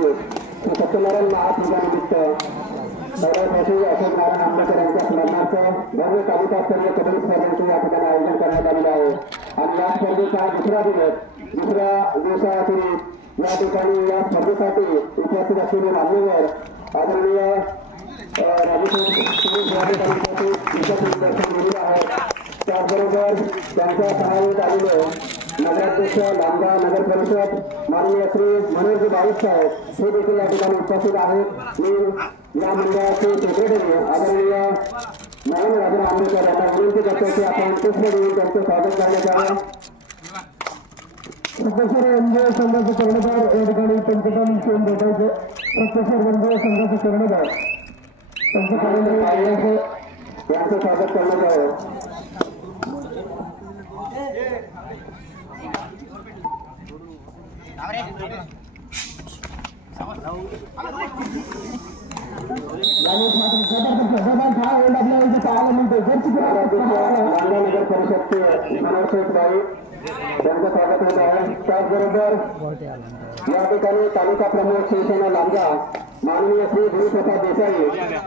श्री सत्यनारायण महापूजानिमित्त सर्वप्रथम अशोक नारायण आंबेडकर यांच्या स्मरणार्थ भव्य तालुकास्तरीय कबड्डी स्पर्धेचे या ठिकाणी आयोजन करण्यात आलेले आहे आणि या स्पर्धेचा दुसऱ्या दिवसातील या ठिकाणी या स्पर्धेसाठी उपस्थित असलेले मान्यवर आदरणीय त्याचबरोबर त्यांच्या सहाय्यात आलेले नगराध्यक्ष लांबा नगर परिषद माननीय श्री मनोज बाईक साहेब हे देखील या ठिकाणी उपस्थित आहेत। मी या मंडळाचे सेक्रेटरी आदरणीय मोहन राजा आंबेडकर यांना विनंती करतो की आपण पुष्प देऊन त्यांचं स्वागत करण्यात यावं। प्रोफेसर एनजीओ संघाचे कर्णधार या ठिकाणी पंचनाम घेऊन भेटायचे। प्रोफेसर एनजीओ संघाचे कर्णधार त्यांचं कार्यालय यांचं स्वागत करण्यात यावं। नगर परिषदचे मनोहरबाई त्यांचं स्वागत होत आहे। त्याचबरोबर या ठिकाणी तालुका प्रमुख शिवसेना लांजा माननीय श्री गुरुप्रसाद देसाई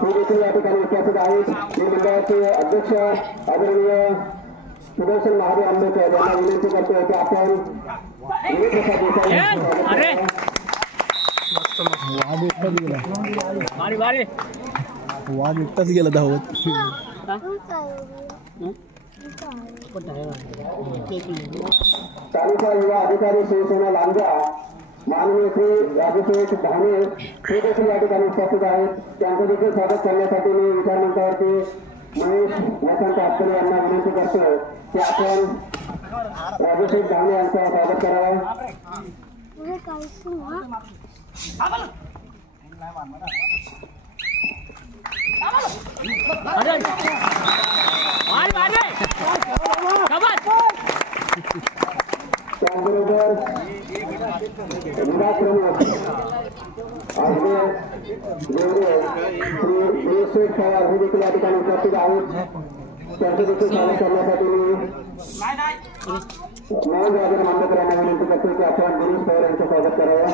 हे देखील या ठिकाणी उपस्थित आहेत। मी मंडळाचे अध्यक्ष आदरणीय सुदर्शन महादेव आंबेडकर यांना विनंती करतो की आपण गुरुप्रसाद देसाई वाघ एकटाच गेला धावत। तालुका युवा अधिकारी शिवसेना लांजा माननीय श्री राजेश धाने हे देखील या ठिकाणी उपस्थित आहेत। त्यांचं देखील स्वागत करण्यासाठी मी विचारमंचावरती महेश वसंत आत्तरे यांना विनंती करतो की आपण राजेश धाने यांचं स्वागत करावं। त्याचबरोबर विभाग प्रमुख श्री शेख पवार हे देखील या ठिकाणी उपस्थित आहेत। त्यांचं देखील स्वागत करण्यासाठी मी मोहन राजा आंबेडकर यांना विनंती करतो की आपण गिरीश पवार यांचं स्वागत करावं।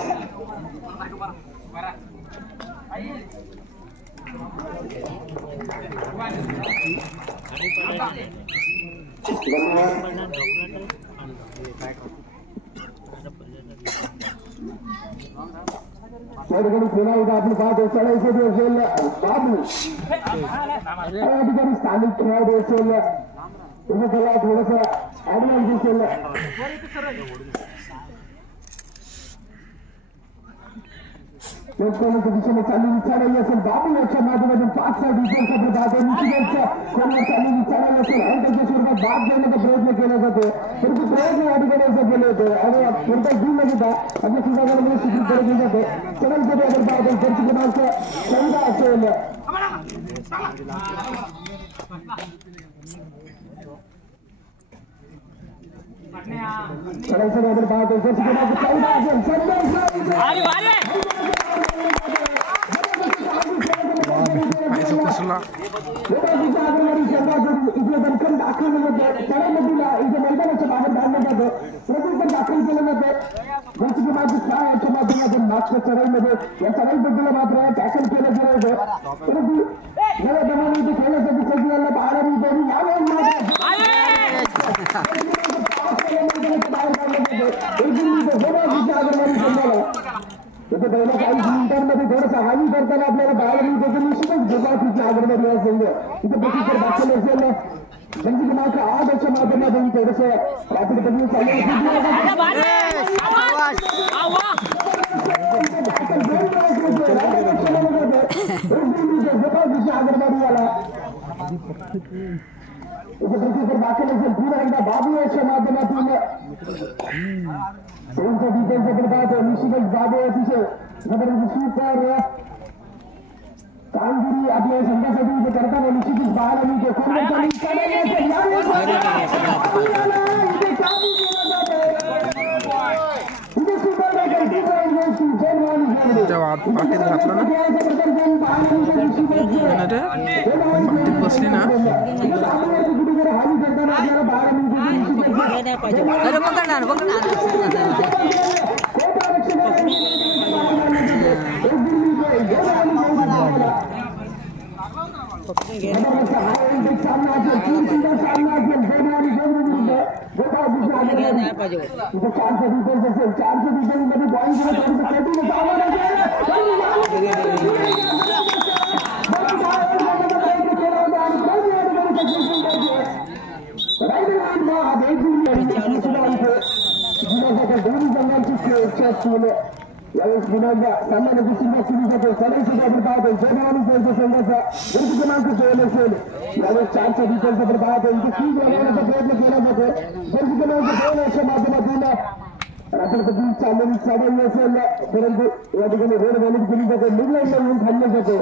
त्या ठिकाणी पुन्हा एकदा आपण पाहतो चढायचे असेल बाबू या ठिकाणी स्थानिक खेळाडू असेल त्याला थोडस ऍडव्हान्स दिसेल। लोकपालाच्या दिशेने चाललेली चढाई असेल बाबू याच्या माध्यमातून 5-6 दिवसांचा प्रभाव निश्चितच कोणाला चाललेली चढाई असेल आणि त्याच्या स्वरूपात भाग घेण्याचा प्रयत्न केला जातो परंतु प्रयत्न या ठिकाणी असं केले होते आणि कोणत्या जीव न घेता आपल्या सुधारणामध्ये स्थितीत केले जाते। चढाईसाठी आपण पाहतो जर्सी क्रमांक 14 असेल चढाईसाठी आपण पाहतो जर्सी क्रमांक 14 दणकन दाखल चढाईला इथे मैदानाच्या बाहेर धाडलं जातं प्रभूपण दाखल केलं जातं। जसं की माझी काय याच्या माध्यमातून मागच्या चढाईमध्ये या चढाईबद्दल मात्र टॅकल केलं गेलं होतं परंतु नव्या दमाने इथे खेळण्यासाठी सजीवांना बाहेर इथे पहिल्या काही मिनिटांमध्ये थोडंसं हानी करताना आपल्याला बाहेर त्याचं निश्चितच गुजरातीची आगरवाडी असेल इथे बघितलं दाखल असेल म्हणजे की मात्र आजच्या माध्यमातून थोडंसं रात्रीपती चालू आगरवाडी आला दाखल असेल पुन्हा एकदा बाबू याच्या माध्यमातून त्यांच्या डिफेन्सकडे पाहतो निश्चितच बाबू अतिशय सुपर कामगिरी आपल्या संघासाठी इथे करताना निश्चितच पाहायला मिळते। पाठीत घातलं ना पाठीत बसली ना जबरदस्त हा एक सामना असेल, तीन सुंदर सामना असेल, दोन आणि दोन विरुद्ध गोटा दुसऱ्या आघाडीवर. इथे 400 डिफेन्स असेल, 400 डिफेन्स मध्ये पॉईंट घेऊन कॅटिंग आव्हान असेल. दोन्ही संघांची इच्छा असतील यावेळेस पुन्हा सामान्य दृष्टीने सुरू जातो. सगळे सुद्धा आपण पाहतो जगवानी त्यांच्या संघाचा गट क्रमांक 2 असेल. यावेळेस 400 डिफेन्स आपण पाहतो. इथे 3 बनवण्याचा प्रयत्न केला जातो. गट क्रमांक 2 अशा माध्यमातून राष्ट्रपती चाललेली चढाई असेल, परंतु या ठिकाणी रोड बॅलेन्स केली जाते, मिडलाईनला येऊन थांबलं जातं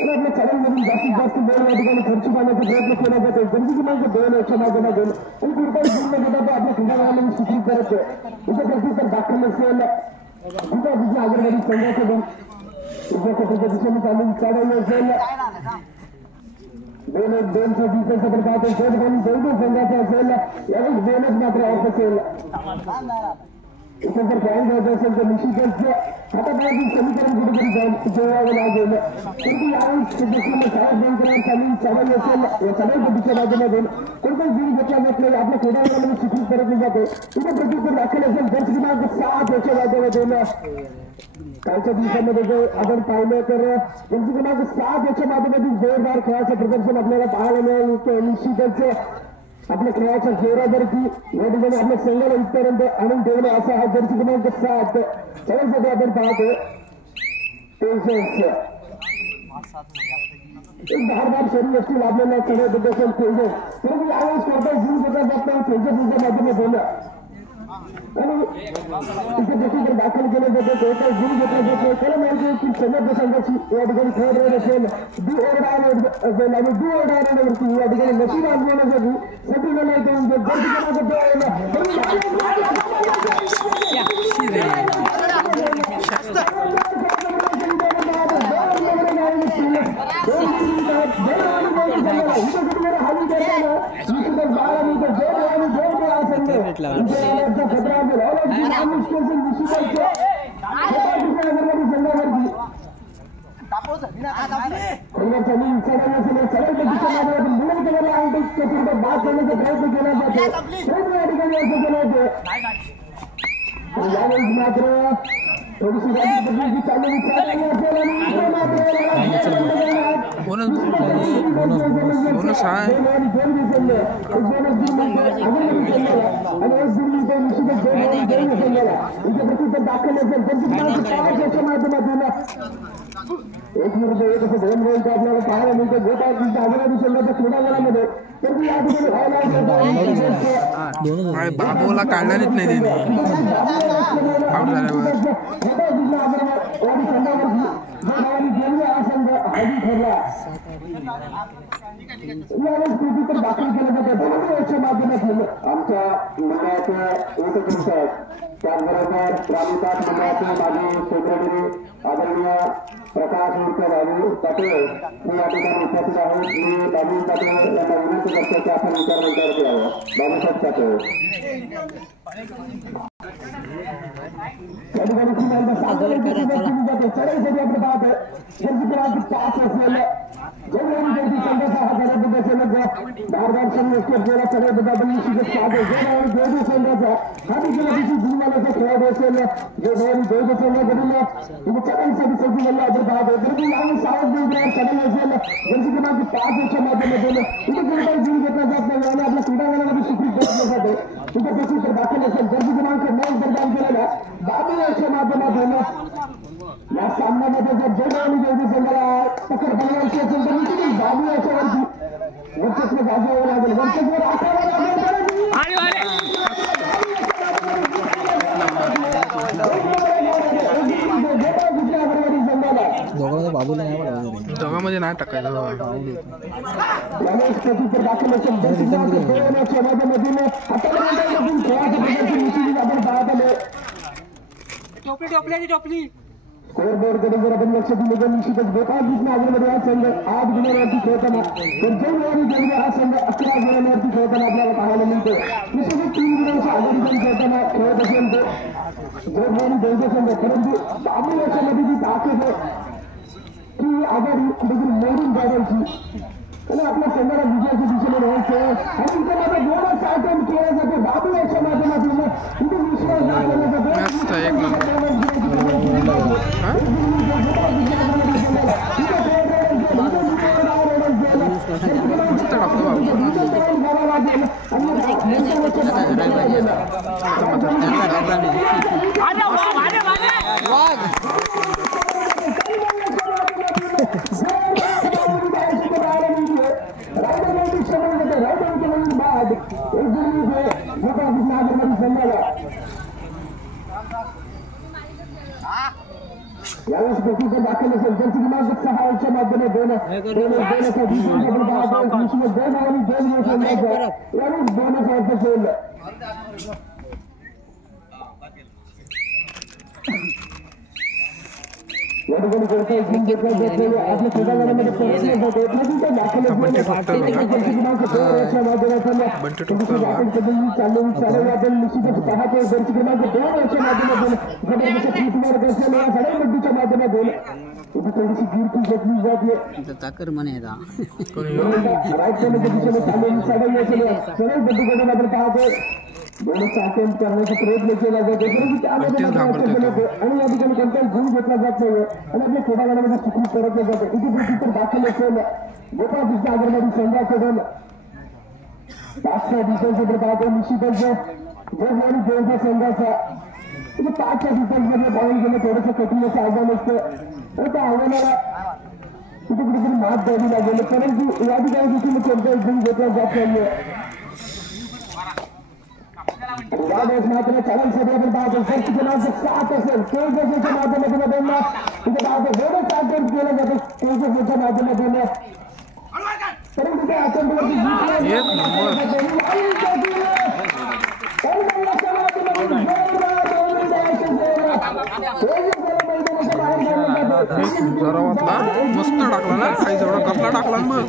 आणि आपल्या चढाईमधून जास्तीत जास्त वेळ या ठिकाणी खर्च करण्याचा प्रयत्न केला जातो. गरजी क्रमांक 2 याच्या माध्यमातून आणि कुठेतरी पूर्ण घेतात आपल्या क्रीडाळांना सूचित करत इथे प्रत्युत्तर दाखल असेल. तिच्या तिच्या अग्रवादी संघाकडून उद्या दिशेने चाललेली चढाई असेल. 2-2 डिफेन्स आपण पाहतो. दोन संघाचा असेल. यावेळेस 2च मात्र ऑफ असेल. इथे जर पॉईंट घ्यायचं असेल तर निश्चितच हातापायातील समीकरण कुठेतरी जोडावं लागेल. परंतु यावेळेस साहेब बँकेवर चाललेली चढाई असेल. या चढाई पद्धतीच्या माध्यमातून कोणताच जीव घेतला जात नाही. आपल्या क्रीडांगणामध्ये सूचित करत जातो. तिथे प्रत्युत्तर दाखल असेल. दर्शक क्रमांक 7 याच्या माध्यमातून कालच्या दिवसामध्ये जर आपण पाहिलं तर दर्शक क्रमांक 7 याच्या माध्यमातून जोरदार खेळाचं प्रदर्शन आपल्याला पाहायला मिळालं. निश्चितच आपल्या खेळाच्या जोरावरती या ठिकाणी आपल्या संघाला इथपर्यंत आणून ठेवलं असा हा जर्सी क्रमांक 7 सगळ्यांसाठी आपण पाहतो. एक धारदार शरीर असतील आपल्याला सगळ्याबद्दल असेल तेजस, परंतु यावेळेस कोणता जीव घेतला जात नाही तेजसच्या माध्यमातून आणि तिथे देखील दाखल केलं जातं. कोणता जीव घेतला जात नाही. त्याला माहिती की समर्थ संघाची या ठिकाणी खेळ राहत असेल. डी ओरडार असेल आणि डी ओरडारवरती या ठिकाणी नशीब आजमावण्यासाठी सगळी जण मात्र थोडीशी दाखल माध्यमातून एक विरुद्ध एक असं दोन गोल आपल्याला पाहायला मिळतं. गोटा आजूबाजू संघाच्या क्रीडांगणामध्ये तर या ठिकाणी बाबूला काढणारच नाही त्याने आउट झाल्यावर दाखल केलं जातं माध्यमातून आमच्या मंडळाचे एकत्रित आहेत. त्याचबरोबर ग्रामविकास मंडळाचे माजी सेक्रेटरी आदरणीय प्रकाश बाबू पाटील हे या ठिकाणी उपस्थित आहेत. मी बाबू पाटील यांना विनंती करतो की आपण विचार मंचावरती यावं. बाबूसाहेब पाटील या ठिकाणी चढाईसाठी आपण पाहतोय. जर्सी 5 असेल. संघाचा हा गडबड असेल धारदार संघ असलेला चढाईबद्दल आपण निश्चितच पाहतो. जो संघाचा हा देखील जुमानाचा खेळाडू असेल जो दोन संघाकडून तिथे चढाईसाठी सज्ज झाला आपण पाहतो. परंतु यावेळी सावध चढाई असेल. जर्सी क्रमांक 5 याच्या माध्यमातून तिथे कोणताही जीव घेतला जात नाही आणि आपल्या क्रीडांगणामध्ये स्वीकृत करण्यात जाते. तिथे प्रत्युत्तर दाखल असेल. जर्सी क्रमांक 9 प्रदान केलेल्या बाबू याच्या माध्यमातून या सामन्यामध्ये जर जगवानी जयदी संघाला टक्कर बनवायची असेल तर निश्चितच बाबू याच्यावरती वर्चस्व गाजवावं लागेल. वर्चस्व राखावं लागेल. बाबूला दोघांमध्ये नाही टाकायचं. प्रत्युत्तर दाखल असेल. माध्यमातून आपण पाहत आलो. टोपली स्कोरबोर्डकडे जर आपण लक्ष दिलं तर निश्चितच गोपाळकृष्ण आगरमध्ये हा संघ 8 गुणांवरती खेळताना तर जैन हा संघ 11 गुणांवरती खेळताना आपल्याला पाहायला मिळतो. निश्चितच 3 गुणांच्या आघाडीतून खेळताना खेळत असेल तर जैन संघ, परंतु बाबू याच्यामध्ये जी ताकद ही आघाडी कुठेतरी मोडून काढायची आणि आपल्या संघाला विजयाच्या दिशेने न्यायचं आणि इथे माझा दोनच अटेम्प्ट केला जातो बाबू याच्या माध्यमातून इथे विश्वास दाखवला यावेळेस गोष्टीचं दाखल असेल जर क्रमांक 6 माध्यमातून यावेळेस बोनस असेल या ठिकाणी कोणताही गुण घेतला जात नाही आपल्या खेळामध्ये प्रयत्न होते दाखल चाललेली आपण निश्चितच पाहतो जर्सी क्रमांक 2 याच्या माध्यमातून जबरदस्त फुटवर्क असलेल्या सडकबंदीच्या माध्यमातून इथे थोडीशी गिरकी घेतली जाते चाकर म्हणे राईट दिशेने चाललेली सडकबंदीकडून आपण पाहतो दोनच अटेम्प्ट करण्याचा प्रयत्न केला जातो परंतु त्यामध्ये आणि या ठिकाणी कोणताही गुण घेतला जात नाही आणि आपल्या खेळामध्ये सुखरूप परतले जाते इथे गोष्टी तर दाखल असेल गोपाळ कृष्ण अगरवाडी संघाकडून 5च्या डिफेन्सकडे पाहतो निश्चितच जग आणि जयच्या संघाचा 5च्या डिफेन्समध्ये पाहून गेलं थोडंसं कठीण असं आव्हान असतं आणि त्या आव्हानाला तिथे कुठेतरी मात द्यावी लागेल परंतु या ठिकाणी देखील कोणताही गुण घेतला जात नाहीये यावेळेस मात्र चॅलेंज सगळ्याकडे पाहतो जर्सी क्रमांक 7 असेल तेजसच्या माध्यमातून तिथे पाहतो दोनच अटेम्प्ट केला जातो तेजसच्या माध्यमातून परंतु त्या अटेम्प्टवरती मस्त टाकला ना काही जवळ कसला टाकला मग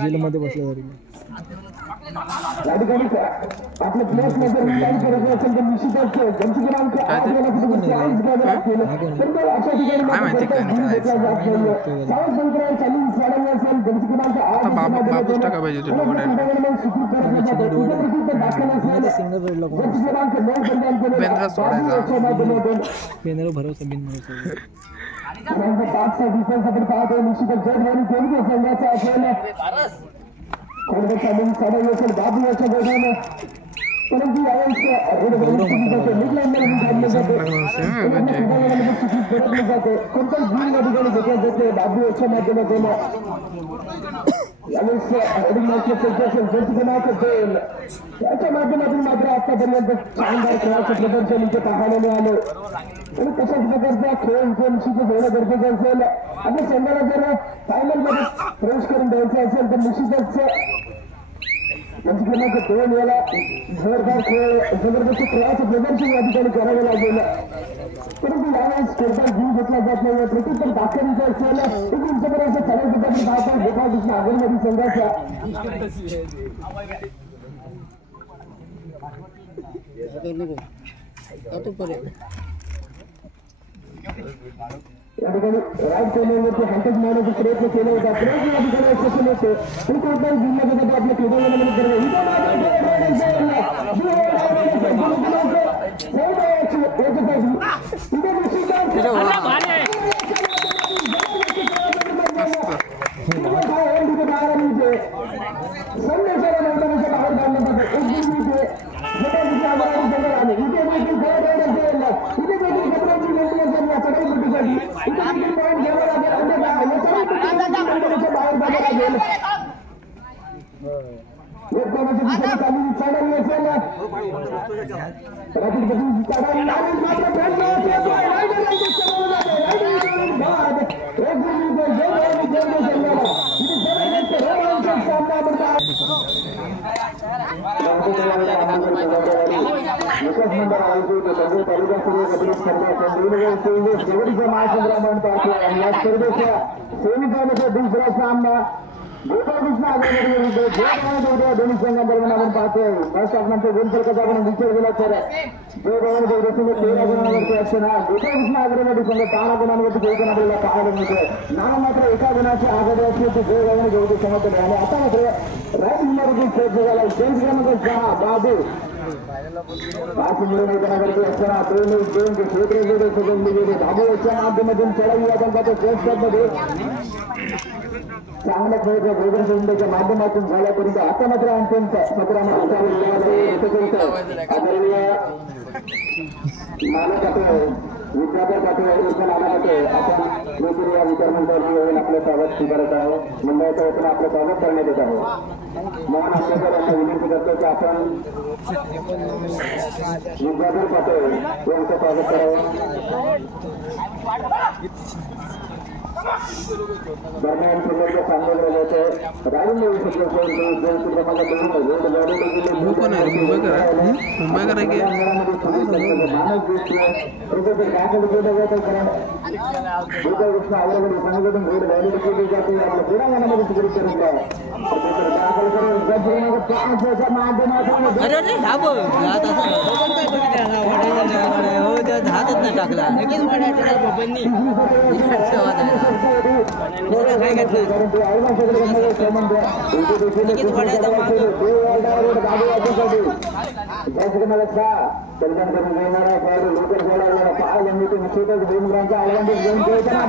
जेलमध्ये बसले आपल्या प्लेस मध्ये रिटायर करायचं असेल तर निश्चितच जर्सी क्रमांक 8 अशा ठिकाणी भरोसा बिनभरोसा 5चा डिफेन्स आपण पाहतो निश्चितच जग आणि तेलगू संघाचा असेल काँग्रेस चालू असेल बाबू याच्या गोष्टीने परंतु जाते कोणत्याही गुण या ठिकाणी घेतल्या जाते बाबू याच्या माध्यमातून यावेळेस हेडिंग मॅचचे सज्ज असेल जर्सी क्रमांक 2 याच्या माध्यमातून मात्र आतापर्यंत शानदार खेळाचं प्रदर्शन इथे पाहायला मिळालं आणि तशाच प्रकारचा खेळ इथे निश्चितच होणं गरजेचं असेल आपल्या संघाला जर फायनलमध्ये प्रवेश करून द्यायचा असेल तर निश्चितच जर्सी क्रमांक 2 याला जोरदार खेळ जबरदस्त खेळाचं प्रदर्शन या ठिकाणी करावं लागेल परंतु यावेळेस कोणताही गुण घेतला जात नाही प्रत्युत्तर दाखवण्याचं असेल एक उंचपर्यंत चढवण्यासाठी पाहतो गोपाळ कृष्ण अगरवाडी संघाच्या या ठिकाणी राईट कॉर्नरवरती हँडटच मारण्याचा प्रयत्न केला होता प्रयत्न या ठिकाणी यशस्वी होते आणि कोणताही जिल्ह्यामध्ये आपल्या क्रीडांगणामध्ये एक कबड्डी स्पर्धा शेवटच्या महासंग्राम पाहतो आणि या स्पर्धेच्या सेमीफायनलचा दुसरा सामना गोपाळ कृष्ण आघाडीमध्ये दोन्ही संघांदरम्यान आपण पाहतोय. फर्स्ट आपल्याच्या गोल फरकाचा आपण विचार केला तर जो गव्हर्न गौरवसिंग 13 गुणांवरती असताना गोपाळ कृष्ण आघाडीमध्ये संघ 12 गुणांवरती खेळताना आपल्याला पाहायला मिळतोय. नाव मात्र एका गुणाची आघाडी असली की जो गव्हर्न गौरव समजले आणि आता मात्र राईट नंबरवरती खेळ झाला. जेम्स क्रमांक 6 बाबू 5 मुळे मैदानावरती असताना दोन क्षेत्र सजवली गेले. बाबूच्या माध्यमातून चढाई आपण पाहतो मध्ये चांगल्या खेळाच्या भोजन संस्थेच्या माध्यमातून झाल्यापर्यंत आता मात्र अंतिम सत्रामध्ये मालक पातळ विद्यापीठ पातळीवर आला जातो. आपण नोकरी या विचारमंडळाची येऊन आपलं स्वागत स्वीकारत आहोत. मंडळाच्या वतीनं आपलं स्वागत करण्यात येत आहे. महान आंबेडकर यांना विनंती करतो की आपण विद्यापीठ पातळी यांचं स्वागत करावं. दरम्यान सुंदरच्या चांगले होते राजून येऊ शकतो. कोण आहे मुंबईकर आहे? मुंबईकर आहे की मानस कृष्ण आवडे सांगितलं रोड व्हॅलिड केली जाते. आपल्या क्रीडांगणामध्ये सुधारित करून आहे. टाकला कल्याण करून येणारा खेळाडू लोकल खेळाडूला पाहायला मिळते. निश्चितच भूमग्रांच्या आळवंडीत घेऊन खेळताना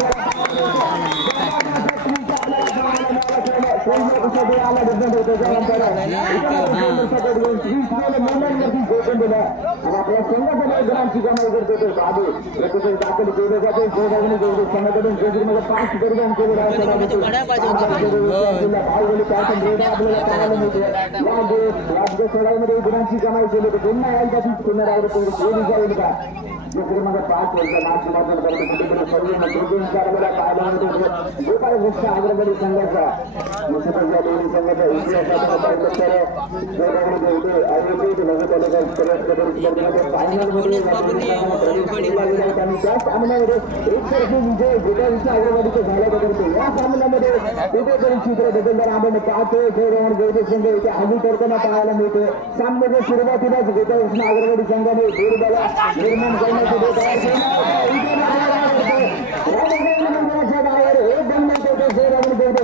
आपल्या संघाच्या गुणांची कमाई करतो. बाबू दाखल केले जाते. संघाकडून 5 परिधान केले आपल्याला पाहायला मिळते. राज्य खेळामध्ये गुणांची कमाई केली तर पुन्हा यायला पुनरावृत्ती का दुसरे मग 5 वर्ष माध्यमातून कुठेतरी पाहायला मिळतो. गोपाळ कृष्ण अग्रगडी संघाचा निश्चितच या दोन्ही संघाच्या इतिहासात पाहिलं तर फायनलमध्ये आणि त्या सामन्यामध्ये एकतर्फी विजय गोपाळ कृष्ण अग्रगडीचे झाल्याबद्दल या सामन्यामध्ये कुठेतरी चित्र बदलताना आपण पाहतोय. खेळवण गौरव संघ इथे हजू करताना पाहायला मिळते. सामन्याच्या सुरुवातीलाच गोपाळ कृष्ण अग्रगडी संघाने जोरदार निर्माण करण्यासाठी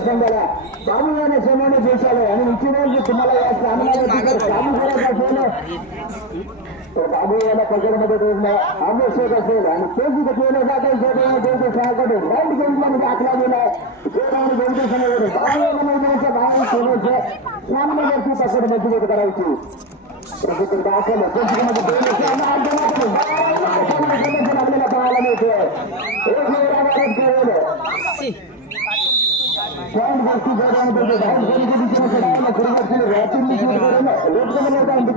संघाला बाबू याने सोन्याने देशाला आणि निश्चित तुम्हाला या सामन्यावर काम करायचं असेल तर बाबू याला पकडमध्ये ठेवणं आवश्यक असेल आणि ते जिथे केलं जात आहे राईट गेमला दाखला गेलाय. बाबू याला मैदानाच्या बाहेर सोन्याचं सामन्यावरती पकड मजबूत करायची. प्रसिद्ध दाखल आपल्याला पाहायला मिळतोय. एक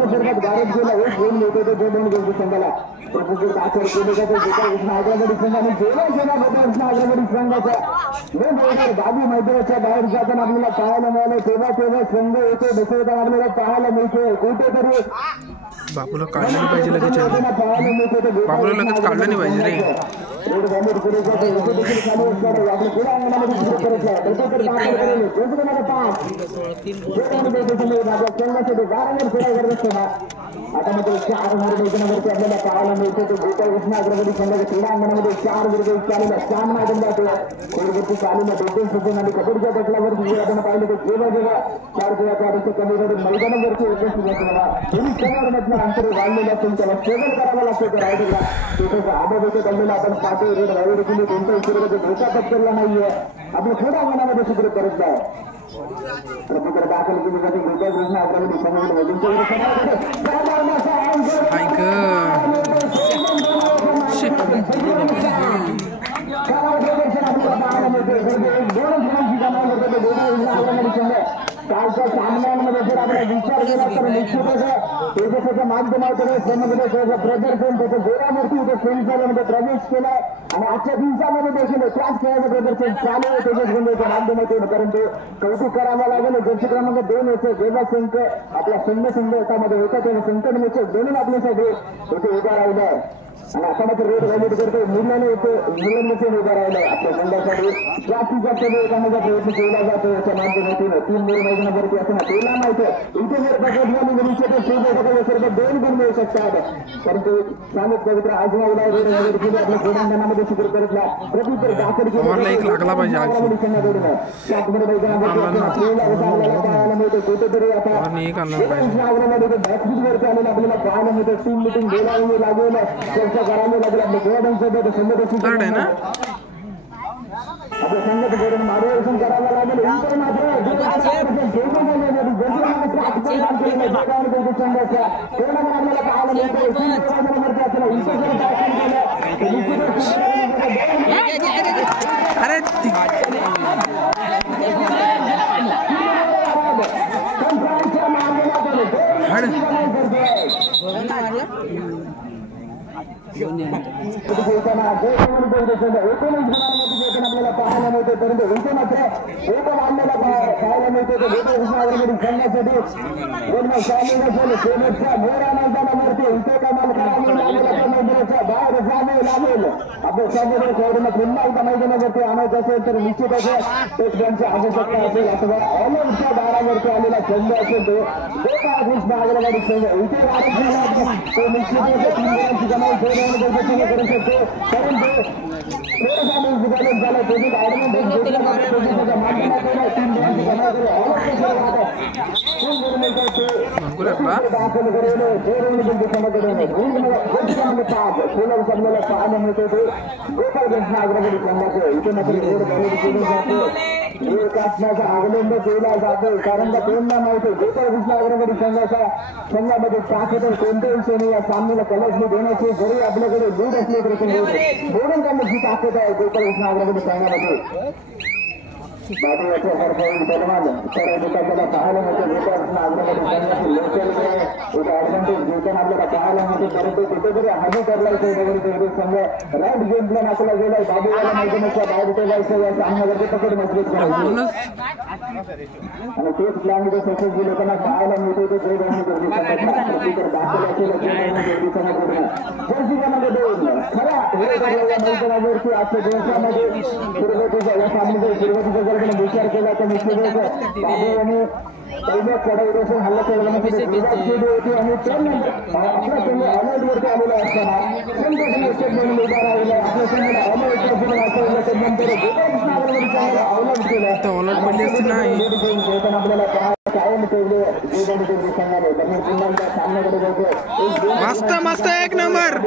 गोष्टी भारत गेला एक गोल मिळतो तो दोन गोष्टी संघाला प्रसिद्ध दाखल केले जाते. कृष्ण अग्रगडी संघाने जेव्हा कृष्ण अग्रगडी संघाचा बाबू मैदानाच्या बाहेर जाताना आपल्याला पाहायला मिळालं. तेव्हा संघ येतो बसवताना आपल्याला पाहायला मिळतोय. कुठेतरी बापूला काढलं नाही पाहिजे लगेच. बापूला लगेच काढलं नाही पाहिजे रे. आता मात्र 4 मैदानावरती आपल्याला पाहायला मिळतो. तो गोपाळ कृष्ण अग्रगडी संघाच्या क्रीडांगणामध्ये 4 विरुद्ध 1 चालू सामना बंद कोडवरती चालूला 2 सेकंड आणि कबड्डीच्या पटलावरती आपण पाहिलं तर जेव्हा 4 किंवा 4 कमी मैदानावरती उपस्थित असताना दोन्ही संघांमधलं अंतर वाढलेलं असून त्याला स्ट्रगल करावं लागतं. त्या रायडरला त्याचा आदर होतो चाललेला आपण पाहतो. रेड रायडर केली कोणत्याही सुरुवात धोका पत्करला नाहीये. आपल्या क्रीडांगणामध्ये सुधारित करत आहे. प्रतिकार दाखल केली जाते. गोपाळ कृष्ण अग्रगडी कालच्या सामन्यांमध्ये जर आपला विचार केला तर निश्चितच तेजसाच्या माध्यमातून समग्र प्रदर्शन त्याच्या जोरावरती इथे सेमीफायनलमध्ये प्रवेश केलाय आणि आजच्या दिवसामध्ये देखील त्याच खेळाचं प्रदर्शन चालू आहे तेजस गुंडेच्या माध्यमातून. परंतु कौतुक करावं लागेल. जर्सी क्रमांक 2 होते जेव्हा संघ आपला संघ एकामध्ये होता तेव्हा संकट दोन्ही आपल्यासाठी इथे उभा राहिलाय. आणि आता मात्र रोड व्हॅलिड करतो मुलांना येतो मुलांमध्ये उभा राहिला आपल्या संघासाठी जास्तीत जास्त वेळ करण्याचा प्रयत्न केला जातो याच्या माध्यमातून 3 मूळ मैदानावरती असताना तेला माहिती इथे जर पकडल्याने गणित सर्व 2 गुण मिळू शकतात परंतु स्वागत पवित्र आजमावला रोड व्हॅलिड केली आपल्या क्रीडांगणामध्ये शिबिर करतला प्रत्युत्तर दाखल कुठेतरी आता बॅटफीटवरती आलेला आपल्याला पाहायला मिळतं टीम मिटिंग बोलावणी लागेल चर्चा करावी लागेल आपल्या क्रीडांसोबत संघटन आपल्या संघटनेकडून मार्गदर्शन करावं लागेल इतर मात्र संघाच्या पूर्ण आपल्याला पाहायला आपल्याला पाहायला मिळते परंतु इथे मात्र एक मानलेला पाहायला मिळते संघासाठी शेवटच्या मोरा मैदानावरती इथे कमाल मैदानाच्या बाहेर जावे लागेल आपल्या संघटना पुन्हा एकदा मैदानावरती आणायचं असेल तर निश्चितच एक त्यांची आवश्यकता असेल अथवा ऑलआउटच्या दारावरती आलेला संघ असेल तो कृष्ण आग्रवाडी संघ इथे तो निश्चितच 3 गुणांची कमाई करू शकतो परंतु झालं त्याची पाहायला मिळतो ते गोपाळ कृष्ण आग्रवाडी संघाचं इथे मात्र वेळ काढण्याचा अवलंब केला जातो कारण का त्यांना माहिती गोपाळ कृष्ण आग्रवाडी संघामध्ये ताकद कोणत्याही श्रेणी या सामन्याला कलशने देण्याची जरी आपल्याकडे लीड असली तरी बोलून काढण्याची ताकद आहे गोपाळ कृष्ण आग्रवाडी संघामध्ये बाजूच्या सरकारी सन्मान त्याला पाहायला मिळते गोपाळ कृष्ण आग्रवाडी संघाची लोकल एक ऍडव्हान्टेज घेताना आपल्याला पाहायला मिळते परंतु कुठेतरी हमी करला संघ राईट गेम प्लॅन आपला गेलाय बाबूवाला मैदानाच्या बाहेर ठेवायचं या सामन्यावरती पकड मजबूत करायची आणि तेच प्लॅन मध्ये सक्सेस लोकांना पाहायला मिळते ते दाखल असेल खरा मैदानावरती आजच्या दिवसामध्ये सुरुवातीचा या सामन्याचा सुरुवातीचा जर विचार केला तर निश्चितच बाबू यांनी पहिल्या चढाईपासून हल्ला करण्यासाठी सुरुवात केली होती आणि त्यानंतर आपल्या संघ ऑनलाईनवरती आलेला असताना उभा राहिला आपल्या संघाला ऑनलाईन त्यानंतर ऑनलाईन केलं आपल्याला कायम ठेवले संघाने पुन्हा सामन्याकडे जातो मस्त एक नंबर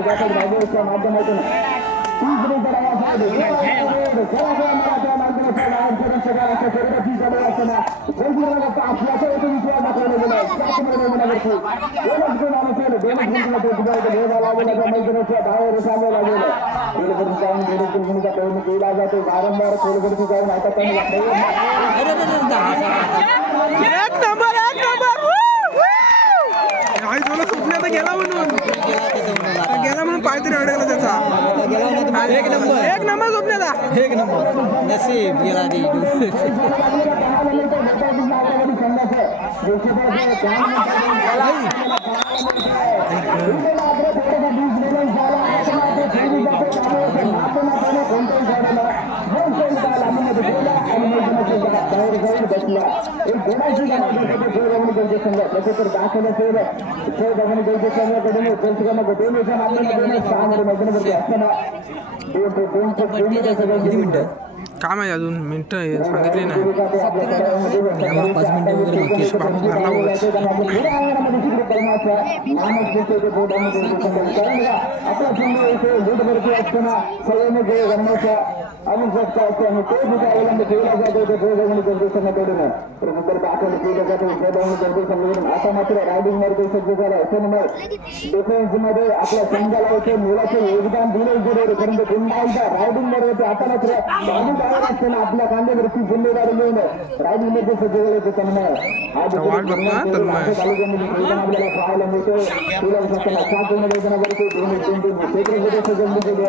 जातात माध्यमातून केला जातो वारंवार कोलगडची जाऊन आता गेला म्हणून पायतरी अडकला त्याचा एक नंबर झोपण्याला एक नंबर नसीब गेला दाखल असेल काम आहे अजून मिनिटं सांगितले नाही 5 मिनिटं वगैरे आवश्यकता असते आणि तो जिथे अवलंब केला जातो ते संघटनेकडून त्यानंतर दाखल केलं जातं संघटनेकडून आता मात्र रायडिंग मध्ये सज्ज झाला असं नंबर डिफेन्स मध्ये आपल्या संघाला इथे मुलाचे योगदान दिले जरूर परंतु पुन्हा एकदा रायडिंग मध्ये आता मात्र बाजू बाहेर असताना आपल्या कांद्यावरची जिम्मेदारी घेऊन रायडिंग मध्ये सज्ज झाले तन्मय आपल्याला पाहायला मिळतो मैदानावरती क्षेत्रमध्ये सज्ज केले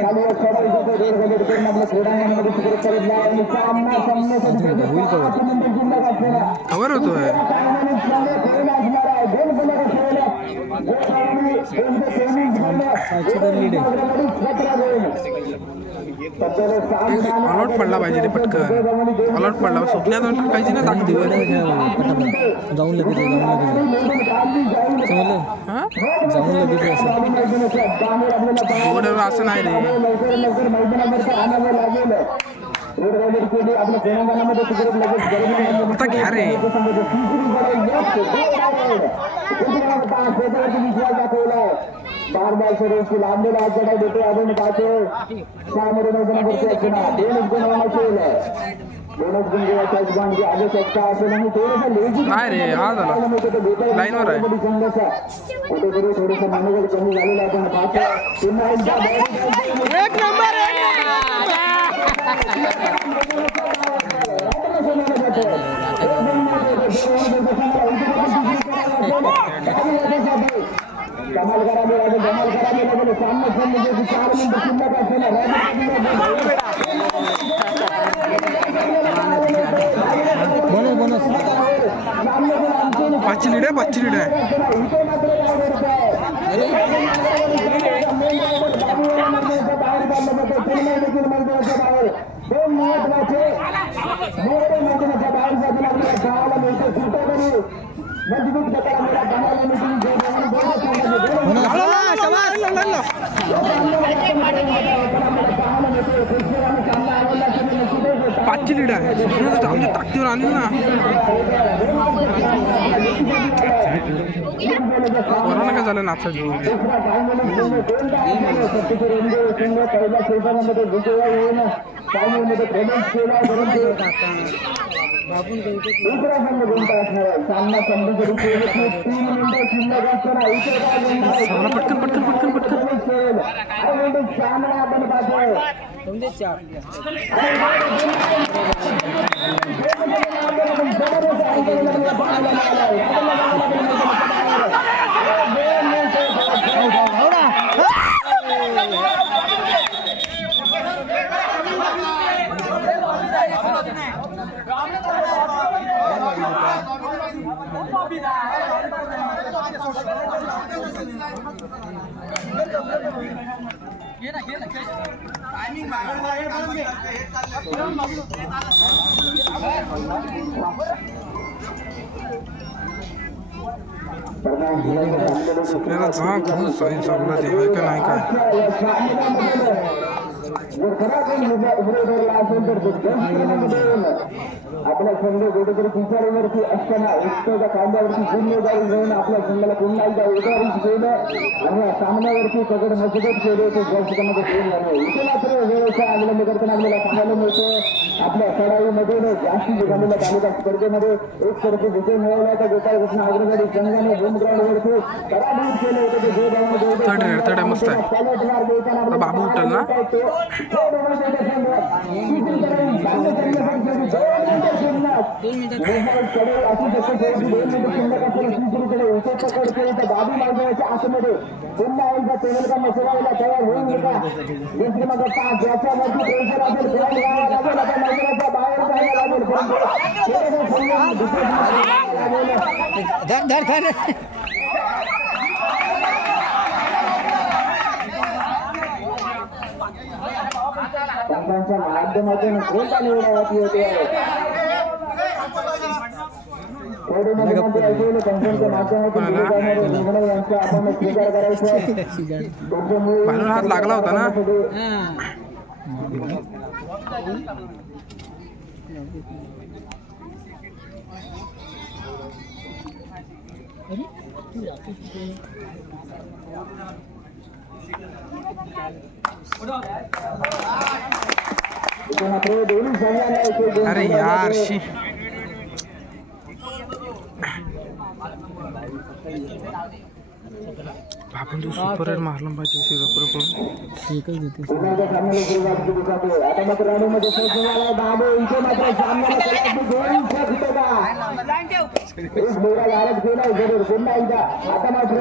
आपल्या क्रीडांगणामध्ये सुरू करत आणि सामना कव्हर होतोय गोल अलॉट पडला पाहिजे रे पटकन अलॉट पडला स्वप्नात काहीच ना दाखव जाऊन लगेच समजलं जाऊन लगेच असं नाही रे आता घ्या रे बार बार से लांबलेला आज जडा देते अजून पाचे सामोरे नजर असणार दोनच गुण होण्याचे दोनच गुण घ्यायचा गांधी आवश्यकता असेल आणि थोडंसं लेझी काय रे हा झाला लाईनवर आहे कुठेतरी थोडंसं मनोबल कमी झालेलं आपण पाहतो पुन्हा एक नंबर कमाल करावे लागेल कमाल करावे लागेल सामना संबंधी 4 मिनिट शिल्लक पाचची लीड आहे दोन महत्वाचे मोठे मैदानाच्या बाहेर जातील आपल्याला गावाला मिळते सुटवणी मजबूत गटाला मेरा गावाला मिळतील पाचची लीड आहे ताकदीवर आली ना कोरोना काय झालं नाचा दुसरा संघ कोणता असणार आहे सामना संघ जरी 3 मिनिटं शिल्लक असताना इथे काय पटकन पटकन पटकन पटकन सामना आपण पाहतोय आपल्याला चांगला देवाय का नाही काय आपल्या संघ कुठेतरी पिछाडीवरती असताना एकट्याच्या कांद्यावरती जिम्मेदारी घेऊन आपल्या संघाला पुन्हा एकदा उदाहरण केलं आणि सामन्यावरती सगळं मजबूत केले ते दर्शकांमध्ये खेळ झाले इथे मात्र वेळेचा अवलंब करताना आपल्याला पाहायला मिळतं आपल्या सराईमध्ये जास्ती झालेल्या तालुका स्पर्धेमध्ये एक तर्फे विजय मिळवला तर गोपाळकृष्ण अग्रवाडी संघाने होम ग्राउंडवरती पराभूत केले होते ते थर्ड मस्त आहे बाबू उठल ना बाबी मागण्याच्या आतमध्ये पुन्हा एकदा तेलका मसवायला तयार होईल का दुसरी मग ज्याच्यावरती प्रेशर असेल लागेल आता मैदानाच्या बाहेर जायला लागेल पंचांच्या माध्यमातून कोणता निवडण्याची होते पंचांच्या माध्यमातून यांचा आपण स्वीकार बालूला हात लागला होता ना अरे यार शी आपण तू सुपर रेड मारला पाहिजे शिरोपुरकडून एकच देते आता मात्र राणीमध्ये इथे मात्र पुन्हा एकदा आता मात्र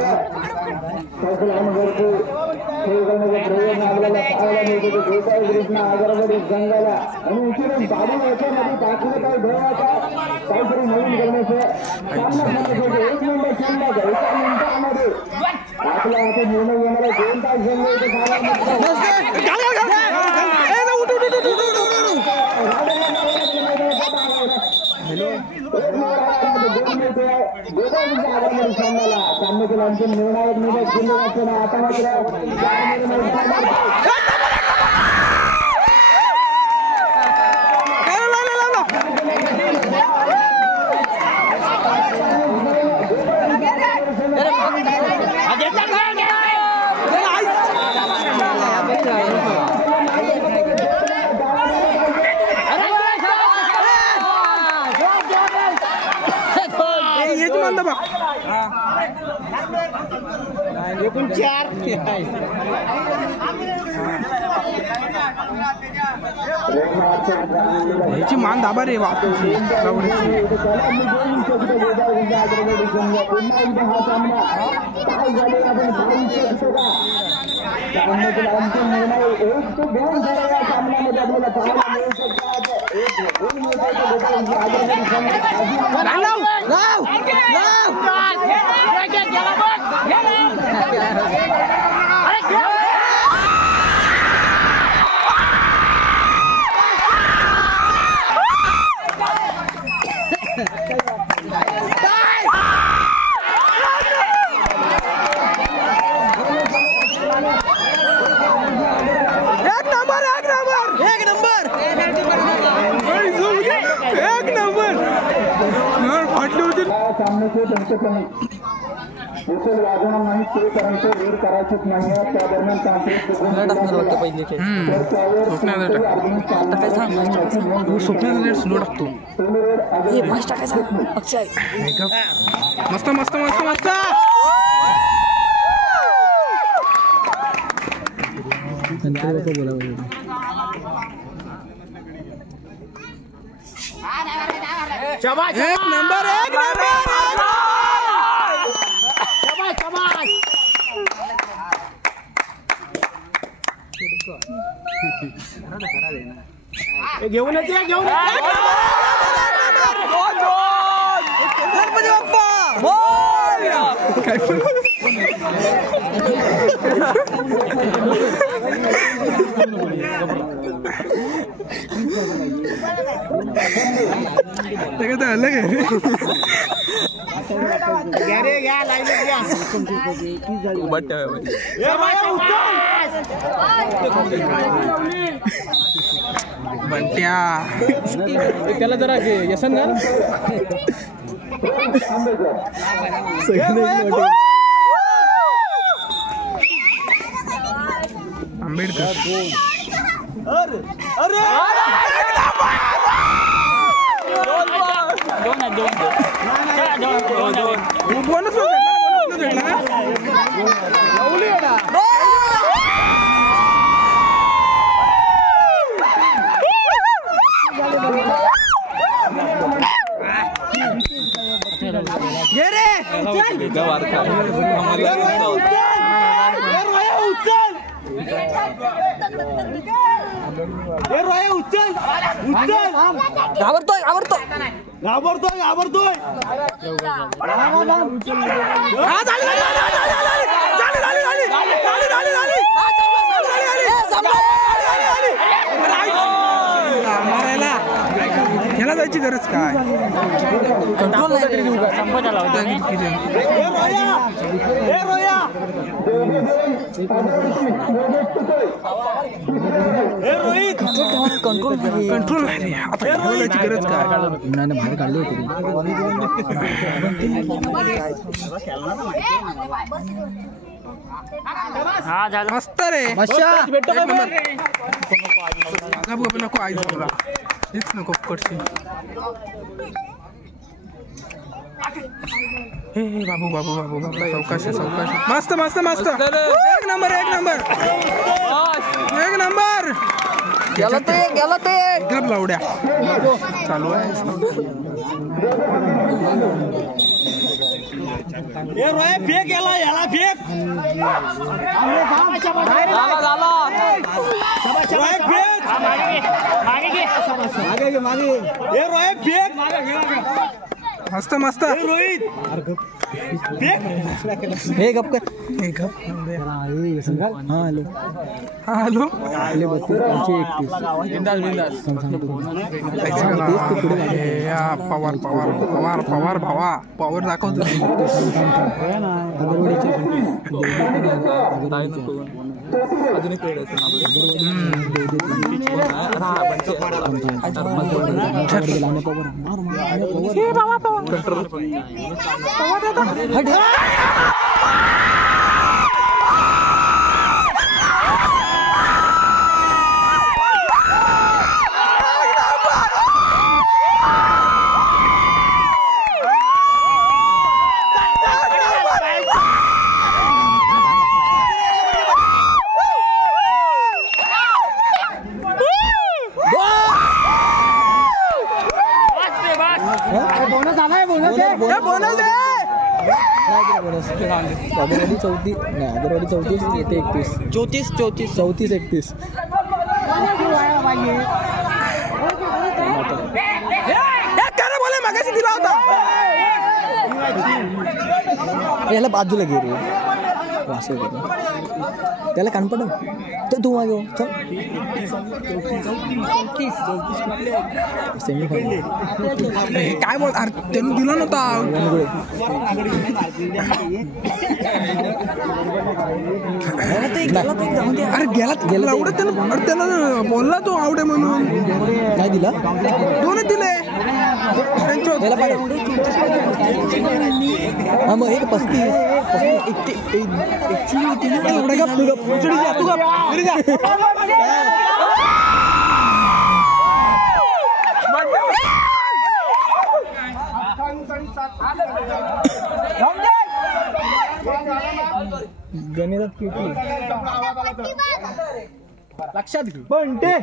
आपल्याला पाहायला मिळते गोपाळ कृष्ण अगरवाडी संघाला आणि इकडून बाबू याच्यामध्ये टाकलं काही भयाचा काहीतरी नवीन करण्याचं एक मिनिट शिल्लक एका मिनिटामध्ये आपल्या हातात निर्णय येणारा 2 तास जमले सामन्यातील अंतिम निर्णायक निर्णय शिल्लक असताना आता मात्र ह्याची मान दाबा रे बापूची उचल वाजवणार नाही ते करायचं वीर करायचीच नाही त्या दरम्यान मस्त मस्त मस्त मस्त एक नंबर घेऊन येते घेऊन अलग है बंट्या त्याला जरा यसन ना आंबेडकर बोनस घाबरतोय ह्याला जायची गरज काय कंट्रोल कंट्रोल आता ह्याला जायची गरज काय नाही बाहेर काढली होती मस्त रे नको आई तुला हेच नको पडशी हे बाबू बाबू बाबू बाबू सावकाश मस्त मस्त मस्त एक नंबर गेला ते गप लावड्या चालू आहे फेक याला फेक मस्त मस्त रोहित हे गप कर हॅलो पवार पवार पवार पवार भावा पॉवर दाखवतो अगरवाडी 34 येते 31 34 31 मागाशी दिला होता याला बाजूला घे रे वासे त्याला कान पडव तर तू मागे चल काय बोल अरे त्यांनी दिला नव्हता अरे गेला आवडत त्याला बोलला तो आवडे म्हणून काय दिला दोनच दिले हा मग एक 35 गणितात किती लक्षात घे बंटे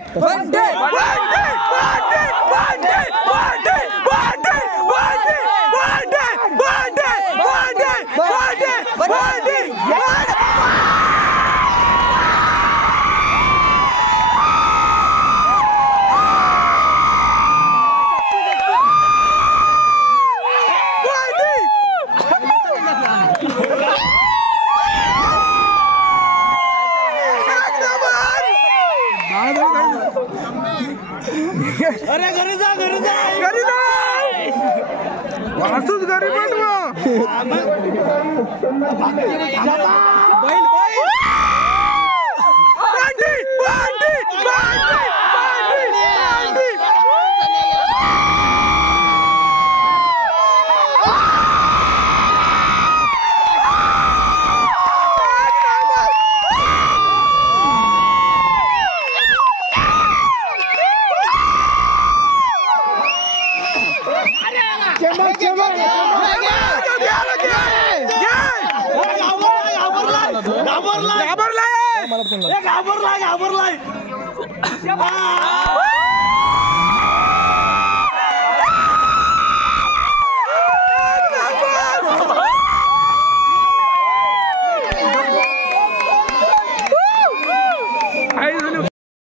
अरे घरी जा वासूच घरी बनवा घाबरलाय